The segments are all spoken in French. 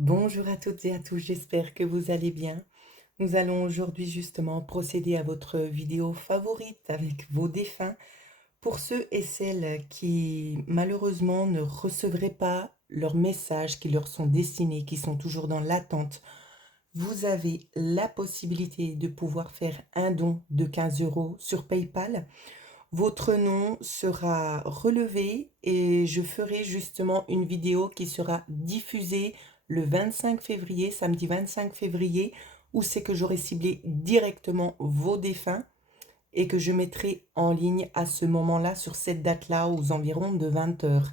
Bonjour à toutes et à tous, j'espère que vous allez bien. Nous allons aujourd'hui justement procéder à votre vidéo favorite avec vos défunts. Pour ceux et celles qui malheureusement ne recevraient pas leurs messages qui leur sont destinés, qui sont toujours dans l'attente, vous avez la possibilité de pouvoir faire un don de 15 euros sur PayPal. Votre nom sera relevé et je ferai justement une vidéo qui sera diffusée le 25 février, samedi 25 février, où c'est que j'aurai ciblé directement vos défunts et que je mettrai en ligne à ce moment-là, sur cette date-là, aux environs de 20 heures.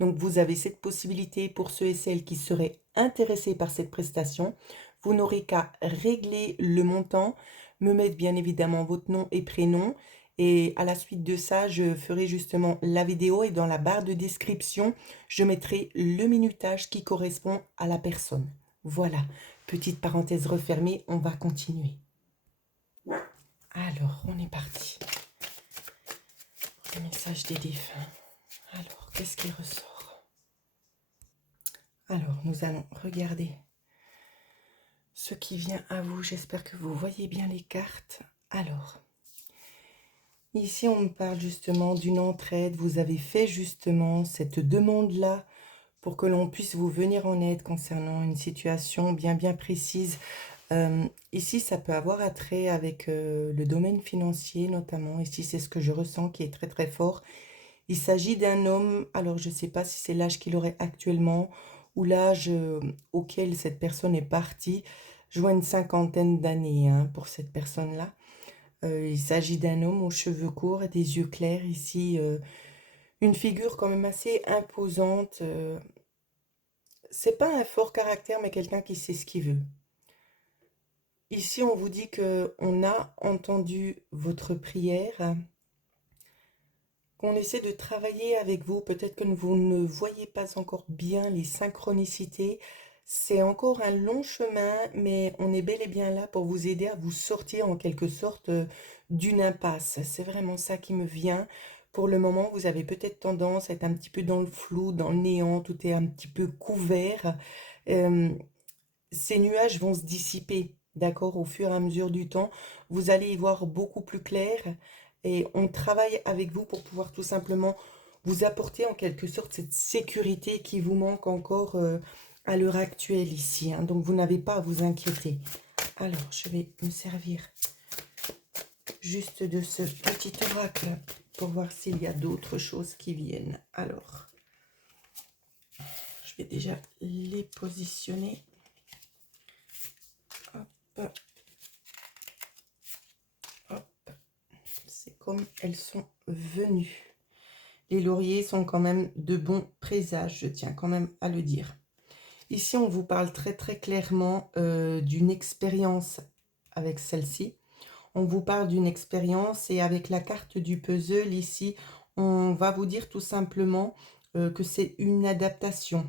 Donc vous avez cette possibilité pour ceux et celles qui seraient intéressés par cette prestation. Vous n'aurez qu'à régler le montant, me mettre bien évidemment votre nom et prénom. Et à la suite de ça, je ferai justement la vidéo et dans la barre de description, je mettrai le minutage qui correspond à la personne. Voilà, petite parenthèse refermée, on va continuer. Alors, on est parti. Le message des défunts. Alors, qu'est-ce qui ressort? Alors, nous allons regarder ce qui vient à vous. J'espère que vous voyez bien les cartes. Alors, ici, on me parle justement d'une entraide. Vous avez fait justement cette demande-là pour que l'on puisse vous venir en aide concernant une situation bien précise. Ici, ça peut avoir attrait avec le domaine financier notamment. Ici, c'est ce que je ressens qui est très fort. Il s'agit d'un homme, alors je ne sais pas si c'est l'âge qu'il aurait actuellement ou l'âge auquel cette personne est partie. Je vois une cinquantaine d'années pour cette personne-là. Il s'agit d'un homme aux cheveux courts et des yeux clairs. Ici, une figure quand même assez imposante. C'est pas un fort caractère, mais quelqu'un qui sait ce qu'il veut. Ici, on vous dit que on a entendu votre prière, qu'on essaie de travailler avec vous. Peut-être que vous ne voyez pas encore bien les synchronicités. C'est encore un long chemin, mais on est bel et bien là pour vous aider à vous sortir en quelque sorte d'une impasse. C'est vraiment ça qui me vient. Pour le moment, vous avez peut-être tendance à être un petit peu dans le flou, dans le néant, tout est un petit peu couvert. Euh, Ces nuages vont se dissiper, d'accord, au fur et à mesure du temps. Vous allez y voir beaucoup plus clair et on travaille avec vous pour pouvoir tout simplement vous apporter en quelque sorte cette sécurité qui vous manque encore à l'heure actuelle ici, hein. Donc vous n'avez pas à vous inquiéter. Alors, je vais me servir juste de ce petit oracle pour voir s'il y a d'autres choses qui viennent. Alors, je vais déjà les positionner. Hop. C'est comme elles sont venues. Les lauriers sont quand même de bons présages, je tiens quand même à le dire. Ici, on vous parle très clairement d'une expérience avec celle-ci. On vous parle d'une expérience et avec la carte du puzzle ici, on va vous dire tout simplement que c'est une adaptation.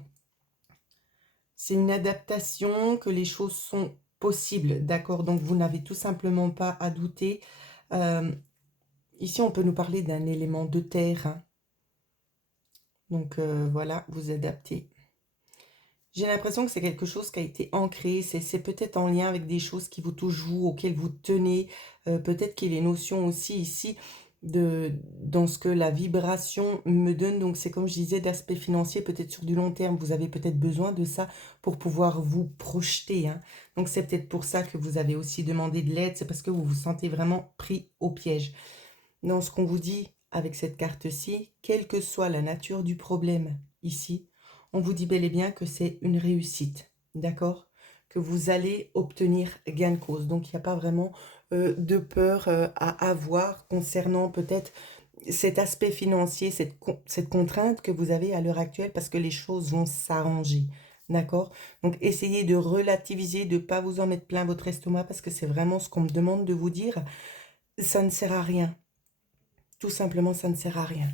C'est une adaptation, que les choses sont possibles, d'accord? Donc, vous n'avez tout simplement pas à douter. Ici, on peut nous parler d'un élément de terre, hein. Donc, voilà, vous adaptez. J'ai l'impression que c'est quelque chose qui a été ancré. C'est peut-être en lien avec des choses qui vous touchent vous, auxquelles vous tenez. Peut-être qu'il y a les notions aussi ici dans ce que la vibration me donne. Donc, c'est comme je disais, d'aspect financier, peut-être sur du long terme. Vous avez peut-être besoin de ça pour pouvoir vous projeter, hein. Donc, c'est peut-être pour ça que vous avez aussi demandé de l'aide. C'est parce que vous vous sentez vraiment pris au piège. Dans ce qu'on vous dit avec cette carte-ci, quelle que soit la nature du problème ici, on vous dit bel et bien que c'est une réussite, d'accord? Que vous allez obtenir gain de cause. Donc, il n'y a pas vraiment de peur à avoir concernant peut-être cet aspect financier, cette contrainte que vous avez à l'heure actuelle parce que les choses vont s'arranger, d'accord? Donc, essayez de relativiser, de ne pas vous en mettre plein votre estomac parce que c'est vraiment ce qu'on me demande de vous dire. Ça ne sert à rien. Tout simplement, ça ne sert à rien.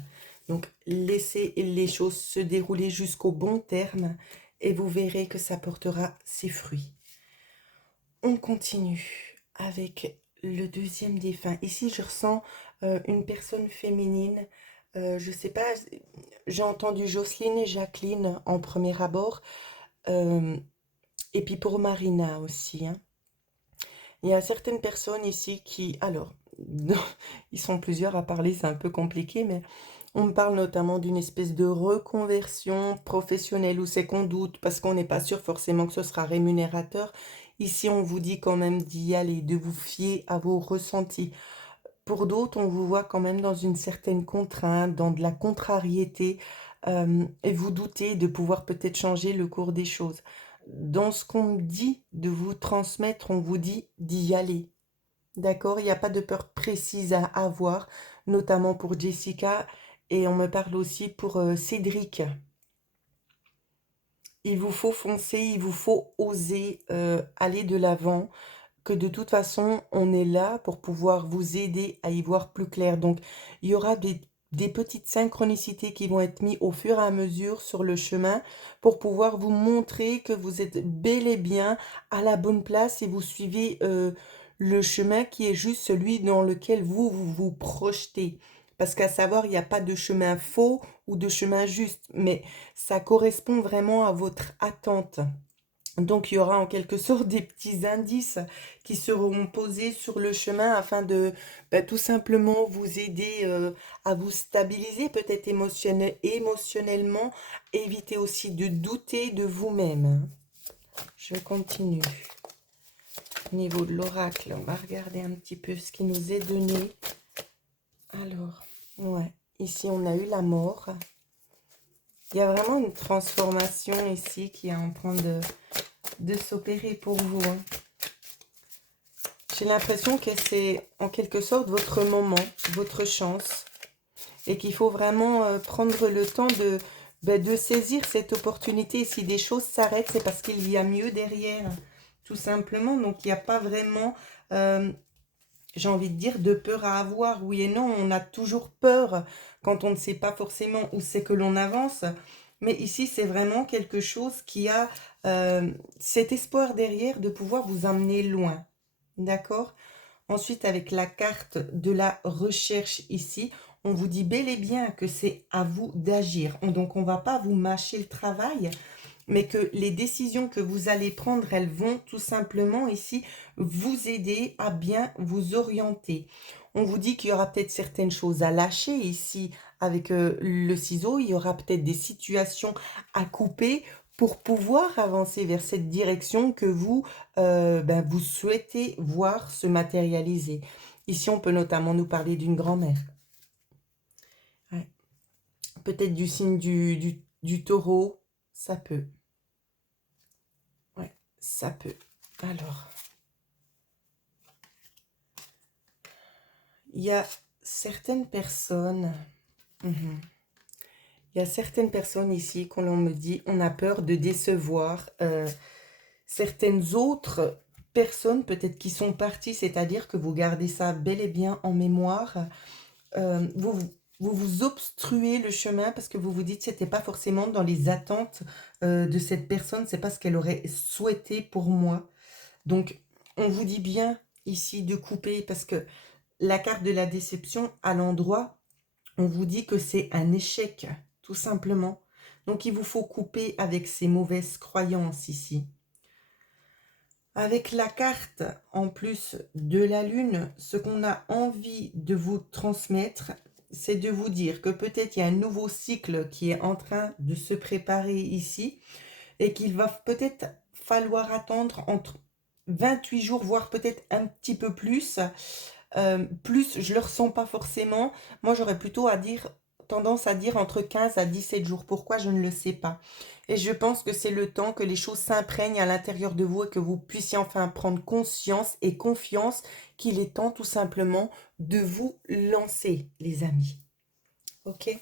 Donc, laissez les choses se dérouler jusqu'au bon terme et vous verrez que ça portera ses fruits. On continue avec le deuxième défunt. Ici, je ressens une personne féminine. Je ne sais pas, j'ai entendu Jocelyne et Jacqueline en premier abord. Euh, Et puis pour Marina aussi, hein. Il y a certaines personnes ici qui, alors, ils sont plusieurs à parler, c'est un peu compliqué, mais on me parle notamment d'une espèce de reconversion professionnelle où c'est qu'on doute parce qu'on n'est pas sûr forcément que ce sera rémunérateur. Ici, on vous dit quand même d'y aller, de vous fier à vos ressentis. Pour d'autres, on vous voit quand même dans une certaine contrainte, dans de la contrariété, et vous doutez de pouvoir peut-être changer le cours des choses. Dans ce qu'on me dit de vous transmettre, on vous dit d'y aller. D'accord? Il n'y a pas de peur précise à avoir, notamment pour Jessica, et on me parle aussi pour Cédric. Il vous faut foncer, il vous faut oser aller de l'avant, que de toute façon, on est là pour pouvoir vous aider à y voir plus clair. Donc, il y aura des petites synchronicités qui vont être mises au fur et à mesure sur le chemin pour pouvoir vous montrer que vous êtes bel et bien à la bonne place et vous suivez le chemin qui est juste celui dans lequel vous vous projetez. Parce qu'à savoir, il n'y a pas de chemin faux ou de chemin juste, mais ça correspond vraiment à votre attente. Donc, il y aura en quelque sorte des petits indices qui seront posés sur le chemin afin de tout simplement vous aider à vous stabiliser, peut-être émotionnellement, éviter aussi de douter de vous-même, hein. Je continue. Au niveau de l'oracle, on va regarder un petit peu ce qui nous est donné. Alors, ouais, ici on a eu la mort. Il y a vraiment une transformation ici qui est en train de s'opérer pour vous, hein. J'ai l'impression que c'est en quelque sorte votre moment, votre chance, et qu'il faut vraiment prendre le temps de saisir cette opportunité. Et si des choses s'arrêtent, c'est parce qu'il y a mieux derrière, tout simplement. Donc, il n'y a pas vraiment, j'ai envie de dire, de peur à avoir. Oui et non, on a toujours peur quand on ne sait pas forcément où c'est que l'on avance. Mais ici, c'est vraiment quelque chose qui a cet espoir derrière de pouvoir vous emmener loin. D'accord? Ensuite, avec la carte de la recherche ici, on vous dit bel et bien que c'est à vous d'agir. Donc, on ne va pas vous mâcher le travail, mais que les décisions que vous allez prendre, elles vont tout simplement ici vous aider à bien vous orienter. On vous dit qu'il y aura peut-être certaines choses à lâcher ici avec le ciseau. Il y aura peut-être des situations à couper pour pouvoir avancer vers cette direction que vous, vous souhaitez voir se matérialiser. Ici, on peut notamment nous parler d'une grand-mère. Ouais. Peut-être du signe du taureau, ça peut. Ouais, ça peut. Alors, il y a certaines personnes... Il y a certaines personnes ici qu'on me dit, on a peur de décevoir certaines autres personnes peut-être qui sont parties, c'est-à-dire que vous gardez ça bel et bien en mémoire. Vous obstruez le chemin parce que vous vous dites que ce n'était pas forcément dans les attentes de cette personne, c'est pas ce qu'elle aurait souhaité pour moi. Donc, on vous dit bien ici de couper parce que la carte de la déception à l'endroit, on vous dit que c'est un échec, tout simplement. Donc, il vous faut couper avec ces mauvaises croyances ici. Avec la carte, en plus de la lune, ce qu'on a envie de vous transmettre, c'est de vous dire que peut-être il y a un nouveau cycle qui est en train de se préparer ici et qu'il va peut-être falloir attendre entre 28 jours, voire peut-être un petit peu plus. Plus, je ne le ressens pas forcément. Moi, j'aurais plutôt tendance à dire entre 15 à 17 jours. Pourquoi? Je ne le sais pas. Et je pense que c'est le temps que les choses s'imprègnent à l'intérieur de vous et que vous puissiez enfin prendre conscience et confiance qu'il est temps tout simplement de vous lancer, les amis. Ok?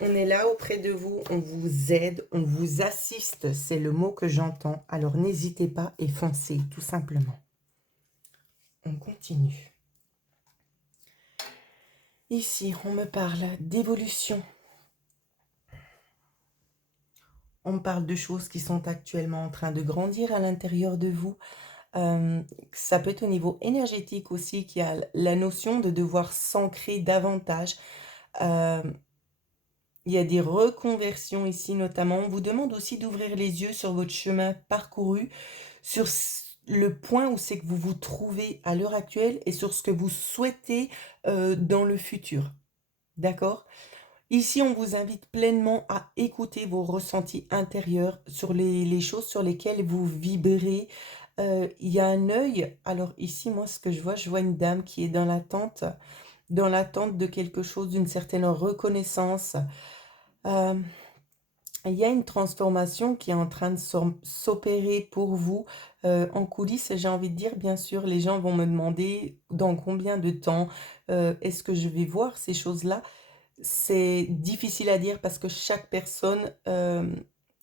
On est là auprès de vous, on vous aide, on vous assiste. C'est le mot que j'entends. Alors n'hésitez pas et foncez, tout simplement. On continue. Ici, on me parle d'évolution. On me parle de choses qui sont actuellement en train de grandir à l'intérieur de vous. Ça peut être au niveau énergétique aussi, qu'il y a la notion de devoir s'ancrer davantage. Il y a des reconversions ici notamment. On vous demande aussi d'ouvrir les yeux sur votre chemin parcouru, sur le point où c'est que vous vous trouvez à l'heure actuelle et sur ce que vous souhaitez dans le futur. D'accord? Ici, on vous invite pleinement à écouter vos ressentis intérieurs sur les choses sur lesquelles vous vibrez. Il y a un œil. Alors ici, moi, ce que je vois une dame qui est dans l'attente de quelque chose, d'une certaine reconnaissance. Euh, il y a une transformation qui est en train de s'opérer pour vous en coulisses. J'ai envie de dire, bien sûr, les gens vont me demander dans combien de temps est-ce que je vais voir ces choses-là. C'est difficile à dire parce que chaque personne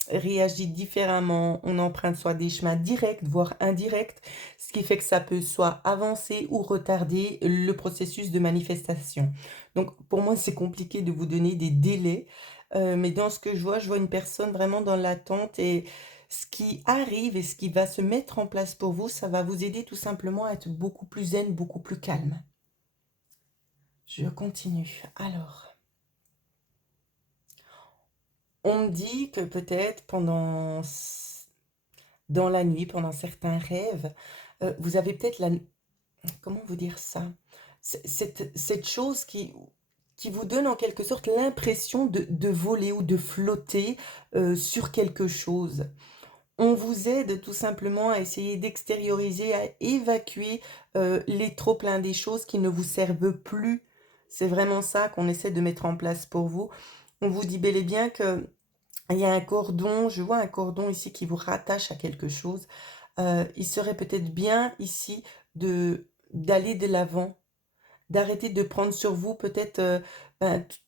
réagit différemment. On emprunte soit des chemins directs, voire indirects, ce qui fait que ça peut soit avancer ou retarder le processus de manifestation. Donc pour moi, c'est compliqué de vous donner des délais, mais dans ce que je vois une personne vraiment dans l'attente et ce qui arrive et ce qui va se mettre en place pour vous, ça va vous aider tout simplement à être beaucoup plus zen, beaucoup plus calme. Je continue. Alors. On me dit que peut-être dans la nuit, pendant certains rêves, vous avez peut-être comment vous dire ça? Cette chose qui vous donne en quelque sorte l'impression de voler ou de flotter sur quelque chose. On vous aide tout simplement à essayer d'extérioriser, à évacuer les trop-pleins des choses qui ne vous servent plus. C'est vraiment ça qu'on essaie de mettre en place pour vous. On vous dit bel et bien que il y a un cordon, je vois un cordon ici qui vous rattache à quelque chose. Il serait peut-être bien ici d'aller de l'avant, d'arrêter de prendre sur vous peut-être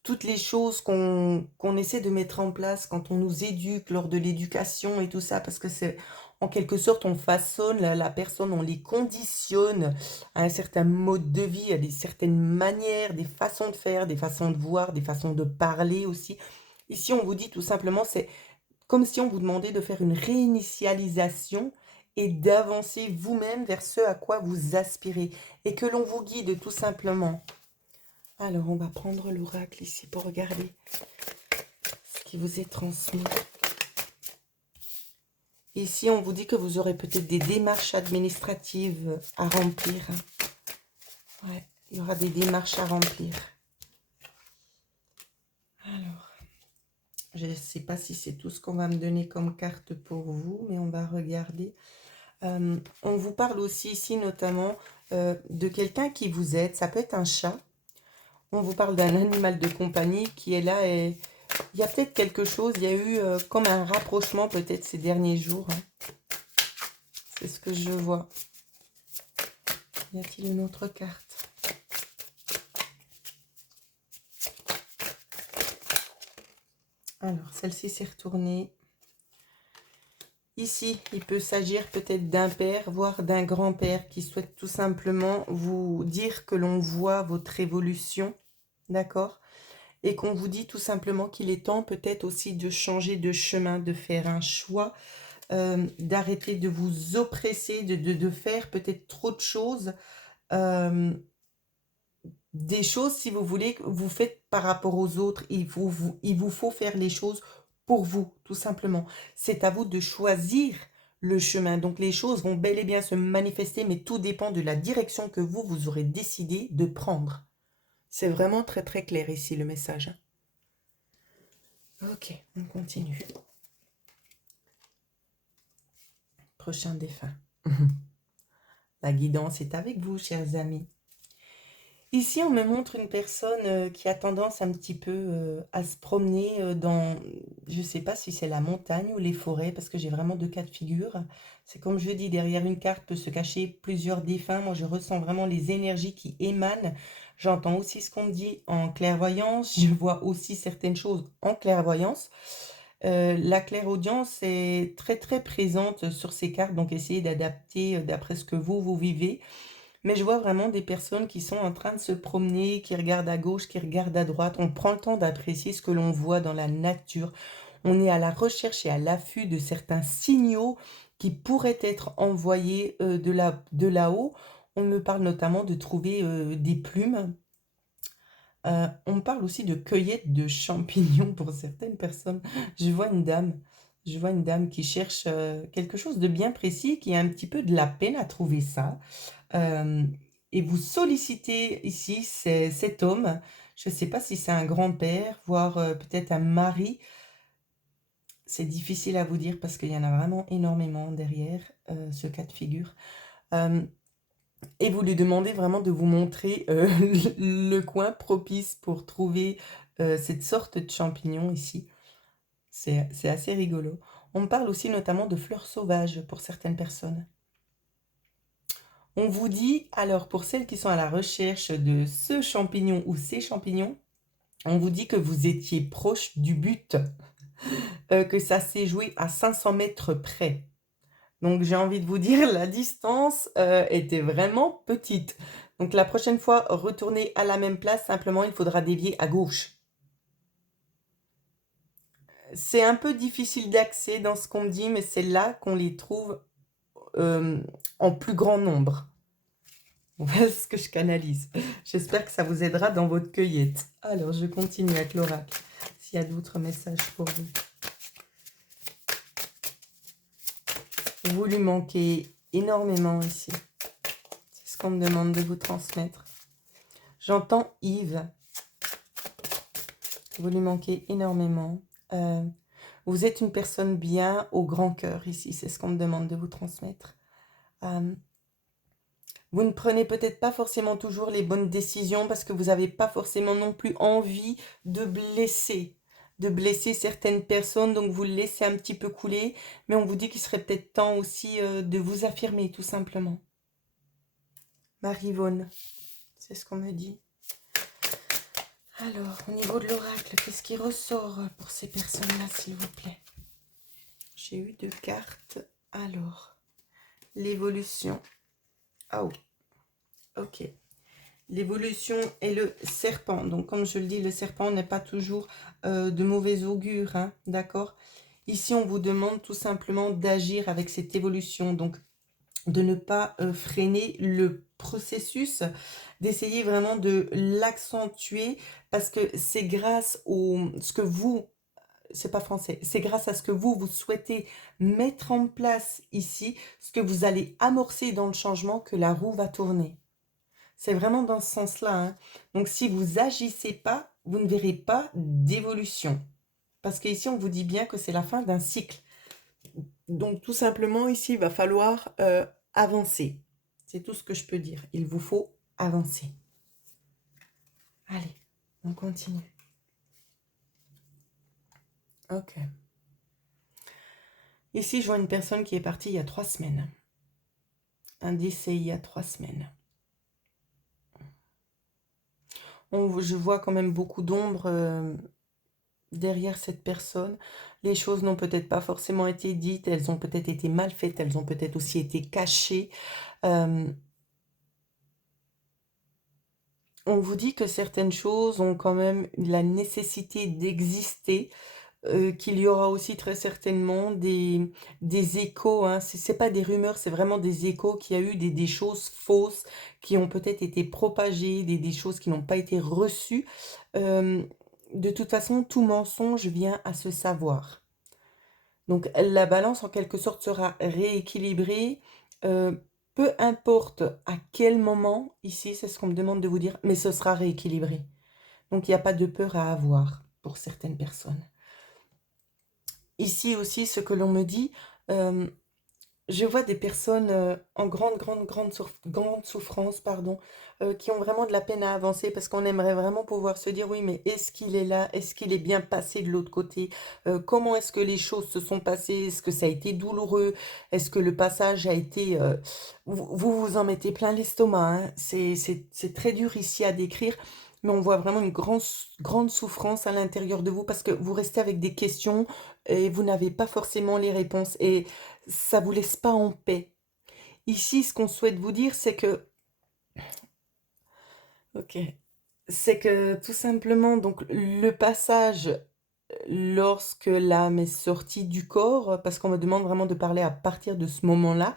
toutes les choses qu'on essaie de mettre en place quand on nous éduque lors de l'éducation et tout ça, parce que c'est en quelque sorte on façonne la personne, on les conditionne à un certain mode de vie, à des certaines manières, des façons de faire, des façons de voir, des façons de parler aussi. Ici, on vous dit tout simplement, c'est comme si on vous demandait de faire une réinitialisation et d'avancer vous-même vers ce à quoi vous aspirez et que l'on vous guide tout simplement. Alors, on va prendre l'oracle ici pour regarder ce qui vous est transmis. Ici, on vous dit que vous aurez peut-être des démarches administratives à remplir. Ouais, il y aura des démarches à remplir. Alors, je ne sais pas si c'est tout ce qu'on va me donner comme carte pour vous, mais on va regarder. On vous parle aussi ici notamment de quelqu'un qui vous aide. Ça peut être un chat. On vous parle d'un animal de compagnie qui est là et il y a peut-être quelque chose. Il y a eu comme un rapprochement peut-être ces derniers jours. Hein. C'est ce que je vois. Y a-t-il une autre carte? Alors, celle-ci s'est retournée. Ici, il peut s'agir peut-être d'un père, voire d'un grand-père qui souhaite tout simplement vous dire que l'on voit votre évolution, d'accord? Et qu'on vous dit tout simplement qu'il est temps peut-être aussi de changer de chemin, de faire un choix, d'arrêter de vous oppresser, de faire peut-être trop de choses, des choses, si vous voulez, que vous faites par rapport aux autres. Il vous faut faire les choses pour vous, tout simplement. C'est à vous de choisir le chemin. Donc les choses vont bel et bien se manifester, mais tout dépend de la direction que vous aurez décidé de prendre. C'est vraiment très très clair ici le message. Ok, on continue. Prochain défunt. La guidance est avec vous, chers amis. Ici, on me montre une personne qui a tendance un petit peu à se promener dans, je ne sais pas si c'est la montagne ou les forêts, parce que j'ai vraiment deux cas de figure. C'est comme je dis, derrière une carte peut se cacher plusieurs défunts. Moi, je ressens vraiment les énergies qui émanent. J'entends aussi ce qu'on me dit en clairvoyance. Je vois aussi certaines choses en clairvoyance. La clairaudience est très très présente sur ces cartes, donc essayez d'adapter d'après ce que vous vivez. Mais je vois vraiment des personnes qui sont en train de se promener, qui regardent à gauche, qui regardent à droite. On prend le temps d'apprécier ce que l'on voit dans la nature. On est à la recherche et à l'affût de certains signaux qui pourraient être envoyés de là-haut. On me parle notamment de trouver des plumes. On me parle aussi de cueillette de champignons pour certaines personnes. Je vois une dame, je vois une dame qui cherche quelque chose de bien précis, qui a un petit peu de la peine à trouver ça. Euh, et vous sollicitez ici cet homme. Je ne sais pas si c'est un grand-père, voire peut-être un mari. C'est difficile à vous dire parce qu'il y en a vraiment énormément derrière ce cas de figure. Euh, et vous lui demandez vraiment de vous montrer le coin propice pour trouver cette sorte de champignon ici. C'est assez rigolo. On me parle aussi notamment de fleurs sauvages pour certaines personnes. On vous dit, alors pour celles qui sont à la recherche de ce champignon ou ces champignons, on vous dit que vous étiez proche du but, que ça s'est joué à 500 mètres près. Donc j'ai envie de vous dire, la distance était vraiment petite. Donc la prochaine fois, retournez à la même place, simplement il faudra dévier à gauche. C'est un peu difficile d'accès dans ce qu'on me dit, mais c'est là qu'on les trouve en plus grand nombre. Voilà ce que je canalise. J'espère que ça vous aidera dans votre cueillette. Alors je continue avec l'oracle, s'il y a d'autres messages pour vous. Vous lui manquez énormément ici. C'est ce qu'on me demande de vous transmettre. J'entends Yves. Vous lui manquez énormément. Vous êtes une personne bien au grand cœur ici. C'est ce qu'on me demande de vous transmettre. Vous ne prenez peut-être pas forcément toujours les bonnes décisions parce que vous n'avez pas forcément non plus envie de blesser certaines personnes. Donc vous le laissez un petit peu couler. Mais on vous dit qu'il serait peut-être temps aussi de vous affirmer tout simplement. Marie-Vonne, c'est ce qu'on me dit. Alors, au niveau de l'oracle, qu'est-ce qui ressort pour ces personnes-là, s'il vous plaît? J'ai eu 2 cartes. Alors, l'évolution. Ah, ok. L'évolution et le serpent. Donc, comme je le dis, le serpent n'est pas toujours de mauvais augure, hein, d'accord? Ici, on vous demande tout simplement d'agir avec cette évolution. Donc, de ne pas freiner le processus, d'essayer vraiment de l'accentuer parce que c'est grâce ce que vous, c'est pas français, c'est grâce à ce que vous souhaitez mettre en place ici, ce que vous allez amorcer dans le changement que la roue va tourner. C'est vraiment dans ce sens-là, hein. Donc si vous agissez pas, vous ne verrez pas d'évolution. Parce qu'ici, on vous dit bien que c'est la fin d'un cycle. Donc tout simplement, ici, il va falloir avancer. C'est tout ce que je peux dire. Il vous faut avancer. Allez, on continue. Ok. Ici, je vois une personne qui est partie il y a 3 semaines. Un décès il y a 3 semaines. Je vois quand même beaucoup d'ombre derrière cette personne. Les choses n'ont peut-être pas forcément été dites, elles ont peut-être été mal faites, elles ont peut-être aussi été cachées. On vous dit que certaines choses ont quand même la nécessité d'exister, qu'il y aura aussi très certainement des échos, hein. C'est pas des rumeurs, c'est vraiment des échos, qu'il y a eu des choses fausses qui ont peut-être été propagées, des choses qui n'ont pas été reçues. De toute façon, tout mensonge vient à se savoir. Donc la balance en quelque sorte sera rééquilibrée, peu importe à quel moment, ici c'est ce qu'on me demande de vous dire, mais ce sera rééquilibré. Donc il n'y a pas de peur à avoir pour certaines personnes. Ici aussi, ce que l'on me dit, je vois des personnes en grande souffrance, pardon, qui ont vraiment de la peine à avancer parce qu'on aimerait vraiment pouvoir se dire, oui, mais est-ce qu'il est là? Est-ce qu'il est bien passé de l'autre côté? Comment est-ce que les choses se sont passées? Est-ce que ça a été douloureux? Est-ce que le passage a été... vous en mettez plein l'estomac, hein. C'est très dur ici à décrire, mais on voit vraiment une grande souffrance à l'intérieur de vous parce que vous restez avec des questions et vous n'avez pas forcément les réponses. Et ça vous laisse pas en paix. Ici, ce qu'on souhaite vous dire, c'est que, ok, c'est que tout simplement, donc le passage, lorsque l'âme est sortie du corps, parce qu'on me demande vraiment de parler à partir de ce moment-là,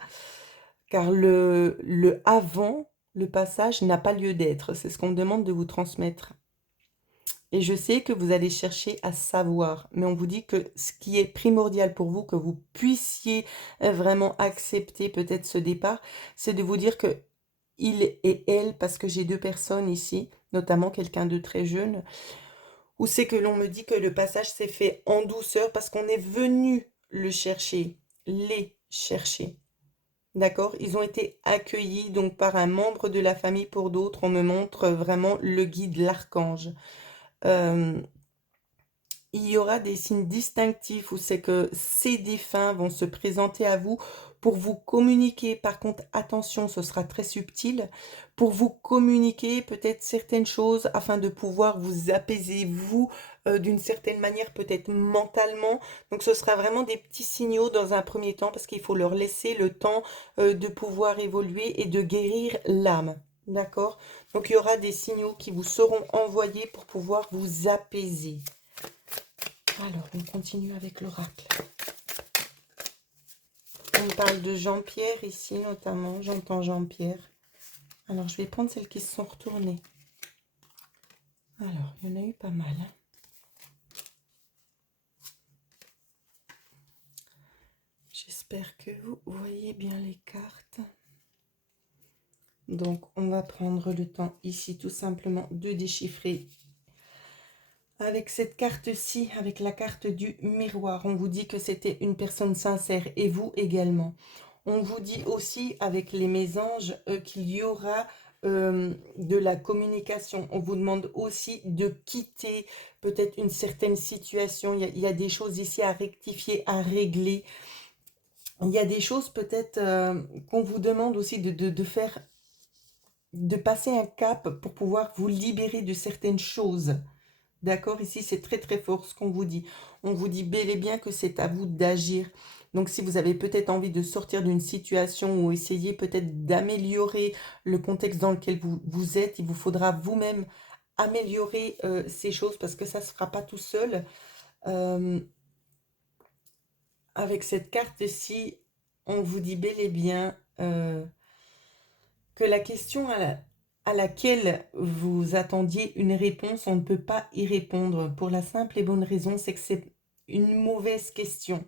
car le avant, le passage n'a pas lieu d'être. C'est ce qu'on me demande de vous transmettre. Et je sais que vous allez chercher à savoir, mais on vous dit que ce qui est primordial pour vous, que vous puissiez vraiment accepter peut-être ce départ, c'est de vous dire que il et elle, parce que j'ai deux personnes ici, notamment quelqu'un de très jeune, où c'est que l'on me dit que le passage s'est fait en douceur parce qu'on est venu le chercher, les chercher. D'accord? Ils ont été accueillis donc par un membre de la famille. Pour d'autres, on me montre vraiment le guide, l'archange. Euh, il y aura des signes distinctifs où c'est que ces défunts vont se présenter à vous pour vous communiquer. Par contre, attention, ce sera très subtil, pour vous communiquer peut-être certaines choses afin de pouvoir vous apaiser, vous, d'une certaine manière, peut-être mentalement. Donc, ce sera vraiment des petits signaux dans un premier temps parce qu'il faut leur laisser le temps de pouvoir évoluer et de guérir l'âme. D'accord? Donc, il y aura des signaux qui vous seront envoyés pour pouvoir vous apaiser. Alors, on continue avec l'oracle. On parle de Jean-Pierre ici, notamment. J'entends Jean-Pierre. Alors, je vais prendre celles qui se sont retournées. Alors, il y en a eu pas mal. J'espère que vous voyez bien les cartes. Donc, on va prendre le temps ici, tout simplement, de déchiffrer. Avec cette carte-ci, avec la carte du miroir, on vous dit que c'était une personne sincère et vous également. On vous dit aussi avec les mésanges qu'il y aura de la communication. On vous demande aussi de quitter peut-être une certaine situation. Il y a des choses ici à rectifier, à régler. Il y a des choses peut-être qu'on vous demande aussi de faire, de passer un cap pour pouvoir vous libérer de certaines choses. D'accord? Ici, c'est très très fort ce qu'on vous dit. On vous dit bel et bien que c'est à vous d'agir. Donc, si vous avez peut-être envie de sortir d'une situation ou essayer peut-être d'améliorer le contexte dans lequel vous êtes, il vous faudra vous-même améliorer ces choses parce que ça ne se fera pas tout seul. Avec cette carte-ci, on vous dit bel et bien que la question à laquelle vous attendiez une réponse, on ne peut pas y répondre pour la simple et bonne raison, c'est que c'est une mauvaise question.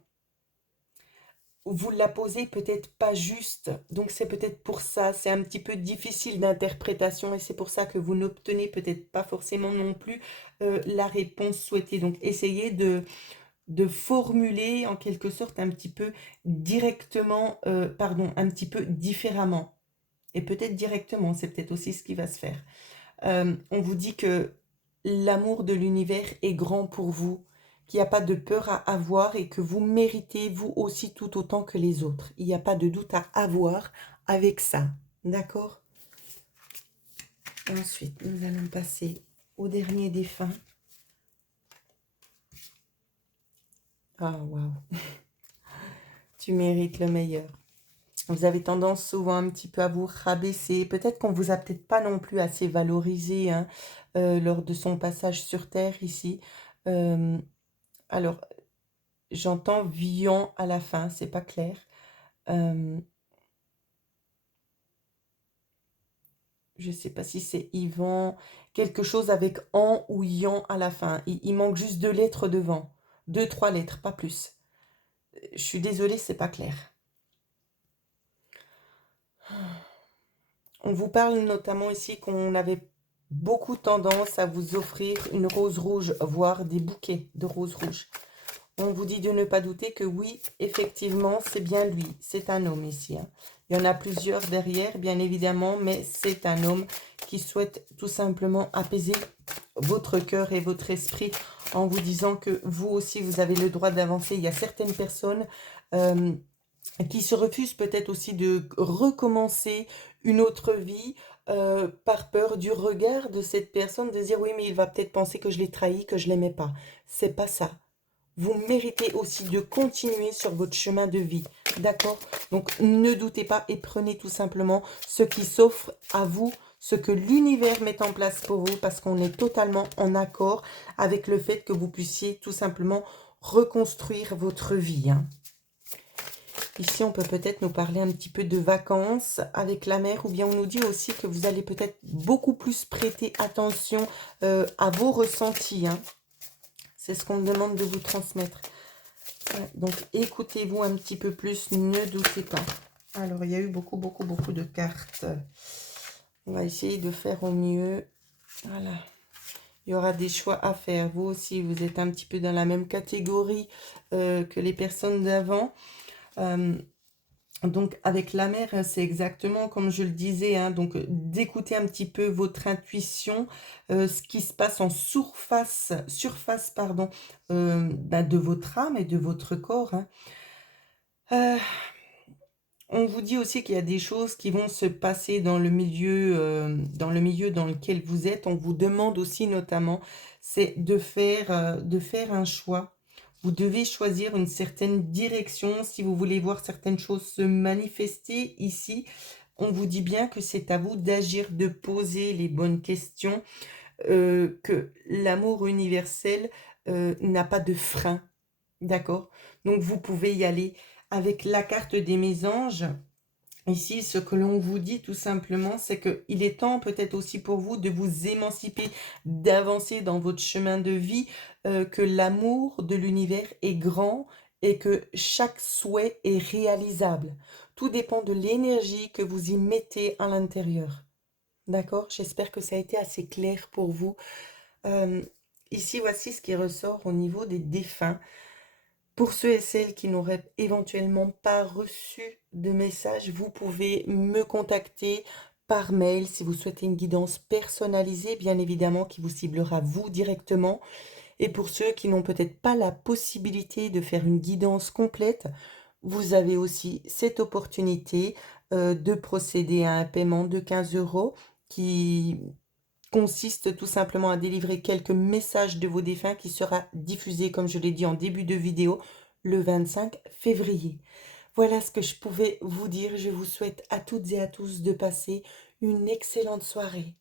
Vous la posez peut-être pas juste, donc c'est peut-être pour ça, c'est un petit peu difficile d'interprétation et c'est pour ça que vous n'obtenez peut-être pas forcément non plus la réponse souhaitée. Donc essayez de formuler en quelque sorte un petit peu directement, un petit peu différemment. Et peut-être directement, c'est peut-être aussi ce qui va se faire. On vous dit que l'amour de l'univers est grand pour vous, qu'il n'y a pas de peur à avoir et que vous méritez vous aussi tout autant que les autres. Il n'y a pas de doute à avoir avec ça. D'accord? Ensuite, nous allons passer au dernier défunt. Ah, waouh! Tu mérites le meilleur. Vous avez tendance souvent un petit peu à vous rabaisser. Peut-être qu'on ne vous a peut-être pas non plus assez valorisé hein, lors de son passage sur Terre ici. Alors, j'entends Vian à la fin, c'est pas clair. Je ne sais pas si c'est Yvan, quelque chose avec An ou Yan à la fin. Il manque juste 2 lettres devant. 2, 3 lettres, pas plus. Je suis désolée, c'est pas clair. On vous parle notamment ici qu'on avait beaucoup tendance à vous offrir une rose rouge, voire des bouquets de roses rouges. On vous dit de ne pas douter que oui, effectivement, c'est bien lui. C'est un homme ici. Hein. Il y en a plusieurs derrière, bien évidemment, mais c'est un homme qui souhaite tout simplement apaiser votre cœur et votre esprit en vous disant que vous aussi, vous avez le droit d'avancer. Il y a certaines personnes qui se refusent peut-être aussi de recommencer une autre vie par peur du regard de cette personne, de dire oui, mais il va peut-être penser que je l'ai trahi, que je ne l'aimais pas. C'est pas ça. Vous méritez aussi de continuer sur votre chemin de vie, d'accord? Donc, ne doutez pas et prenez tout simplement ce qui s'offre à vous, ce que l'univers met en place pour vous, parce qu'on est totalement en accord avec le fait que vous puissiez tout simplement reconstruire votre vie. Hein. Ici, on peut peut-être nous parler un petit peu de vacances avec la mer, ou bien on nous dit aussi que vous allez peut-être beaucoup plus prêter attention à vos ressentis, hein. C'est ce qu'on me demande de vous transmettre. Ouais, donc, écoutez-vous un petit peu plus, ne doutez pas. Alors, il y a eu beaucoup de cartes. On va essayer de faire au mieux. Voilà. Il y aura des choix à faire. Vous aussi, vous êtes un petit peu dans la même catégorie que les personnes d'avant. Donc, avec la mer, c'est exactement comme je le disais, hein, donc d'écouter un petit peu votre intuition, ce qui se passe en surface pardon, de votre âme et de votre corps, hein. On vous dit aussi qu'il y a des choses qui vont se passer dans le milieu, dans lequel vous êtes. On vous demande aussi notamment, c'est de faire un choix. Vous devez choisir une certaine direction si vous voulez voir certaines choses se manifester ici. On vous dit bien que c'est à vous d'agir, de poser les bonnes questions, que l'amour universel n'a pas de frein, d'accord? Donc vous pouvez y aller. Avec la carte des mésanges, ici, ce que l'on vous dit tout simplement, c'est qu'il est temps peut-être aussi pour vous de vous émanciper, d'avancer dans votre chemin de vie, que l'amour de l'univers est grand et que chaque souhait est réalisable. Tout dépend de l'énergie que vous y mettez à l'intérieur. D'accord? J'espère que ça a été assez clair pour vous. Euh, Ici, voici ce qui ressort au niveau des défunts. Pour ceux et celles qui n'auraient éventuellement pas reçu de message, vous pouvez me contacter par mail si vous souhaitez une guidance personnalisée, bien évidemment, qui vous ciblera vous directement. Et pour ceux qui n'ont peut-être pas la possibilité de faire une guidance complète, vous avez aussi cette opportunité de procéder à un paiement de 15 € qui consiste tout simplement à délivrer quelques messages de vos défunts qui sera diffusé, comme je l'ai dit en début de vidéo, le 25 février. Voilà ce que je pouvais vous dire. Je vous souhaite à toutes et à tous de passer une excellente soirée.